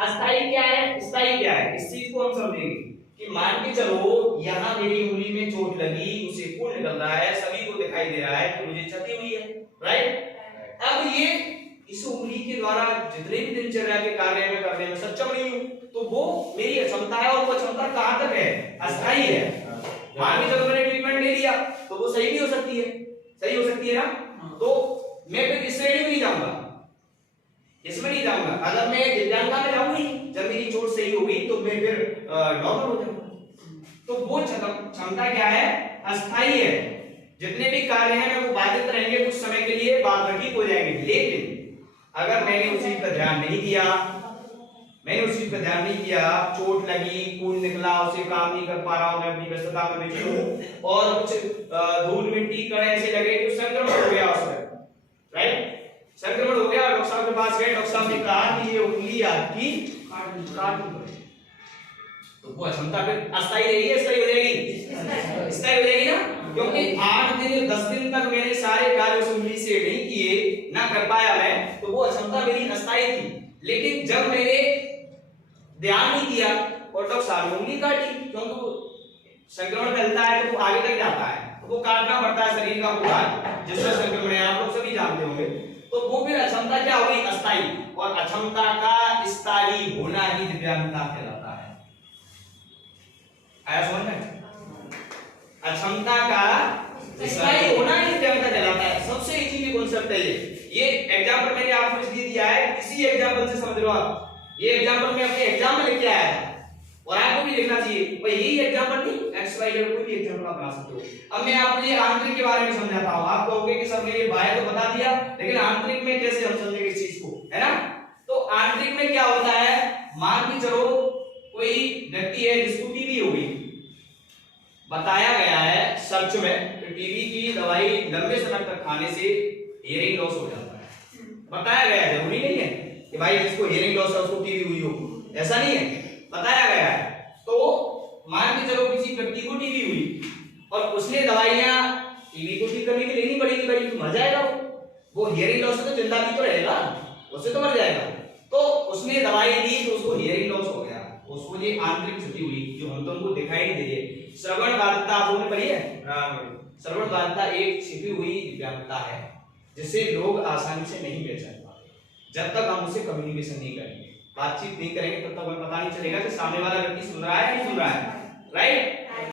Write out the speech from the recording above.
अस्थाई क्या है, स्थाई क्या है, इस चीज को हम समझेंगे कि मान के चलो यहाँ मेरी उंगली में चोट लगी, उसे खून निकल रहा है, सभी को दिखाई दे रहा है कि मुझे क्षति हुई है, राइट। अब ये इस उंगली के द्वारा जितने भी दिनचर्या के कार्य में करने में सक्षम नहीं हूं, तो वो मेरी अक्षमता है, और वो क्षमता कहां तक है, अस्थाई है। मान के चलो मैंने ट्रीटमेंट ले लिया तो वो सही भी हो सकती है, सही हो सकती है ना, तो मैं फिर इस श्रेणी में नहीं जाऊंगा, इसमें नहीं जाऊंगा। अगर मैं दिव्यांगता में जाऊंगी, जब मेरी चोट सही होगी तो मैं फिर नॉर्मल हो जाऊंगा। तो वो क्षमता क्या है, अस्थाई है। जितने भी कार्य हैं वो बाधित रहेंगे कुछ समय के लिए, बाद में ठीक हो जाएंगे। लेकिन अगर मैंने उस चीज पर ध्यान नहीं दिया, मैंने उस चीज पर ध्यान नहीं किया, चोट लगी, खून निकला, उसे काम नहीं कर पा रहा हूं, मैं अपनी व्यस्तता में बिजी हूं, और कुछ धूल मिट्टी कण ऐसे लगे तो संक्रमण हो गया उसमें, राइट, संक्रमण हो गया, डॉक्टर साहब के पास गए, डॉक्टर साहब ने कहा कि ये उंगली आपकी काटनी पड़ेगी, तो वो क्षमता फिर अस्थाई रहेगी, स्थायी हो जाएगी, स्थायी हो जाएगी ना, क्योंकि 8 दिन 10 दिन तक मैंने सारे कार्य उस उंगली से नहीं किए, ना कर पाया मैं, तो वो क्षमता मेरी अस्थाई थी। लेकिन जब मैंने ध्यान नहीं दिया और डॉक्टर साहब ने उंगली काटी, क्योंकि संक्रमण फैलता है तो वो आगे तक जाता है, तो वो काटना पड़ता है शरीर का पूरा, जिसमें संक्रमण है, आप लोग सभी जानते होंगे। तो वो फिर अक्षमता क्या होगी, अस्थाई, और अक्षमता का स्थायी होना ही दिव्यांगता कहलाता है। आया समझ में? अक्षमता का स्थायी होना ही दिव्यांगता कहलाता है। सबसे इजी कॉन्सेप्ट है ये एग्जांपल मैंने आपको इसलिए दिया है, इसी एग्जांपल से समझ लो आप। ये एग्जांपल मैं अपने एग्जाम में लेके आया था, और आपको भी लिखना चाहिए भाई, यही एग्जांपल नहीं, एक्स वाई जेड कोई भी एग्जांपल आप बना सकते हो। अब मैं आपको ये आंतरिक के बारे में समझाता हूं। आप कहोगे कि सर ने ये बाह्य तो बता दिया, लेकिन आंतरिक में कैसे हम समझेंगे इस चीज को, है ना। तो आंतरिक में क्या होता है, मान के चलो कोई व्यक्ति है जिसको टीबी हो गई, बताया गया है सर्च में टीबी की दवाई लंबे समय तक खाने से हियरिंग लॉस हो जाता है। बताया गया है, जरूरी नहीं है कि भाई जिसको हियरिंग लॉस है उसको टीबी हुई हो, ऐसा नहीं है, बताया गया है। तो मान के चलो किसी व्यक्ति को टीबी हुई और उसने दवाइयां टीबी को ठीक करने के लिए लेनी पड़ेगी, भाई तो मर जाएगा वो हियरिंग लॉस से तो जिंदा भी तो रहेगा, उससे तो मर जाएगा। तो उसने दवाई दी तो उसको हियरिंग लॉस हो गया, उसको ये आंतरिक क्षति हुई जो हम तुमको दिखाई नहीं दे रही है। श्रवण बाधिता आप लोगों ने पढ़ी है, श्रवण बाधिता एक छिपी हुई दिव्यांगता है जिसे लोग आसानी से नहीं पहचान पाते। जब तक हम उससे कम्युनिकेशन नहीं करेंगे, बातचीत नहीं करेंगे, तब तक हमें पता नहीं चलेगा कि सामने वाला व्यक्ति सुन रहा है नहीं सुन रहा है, राइट।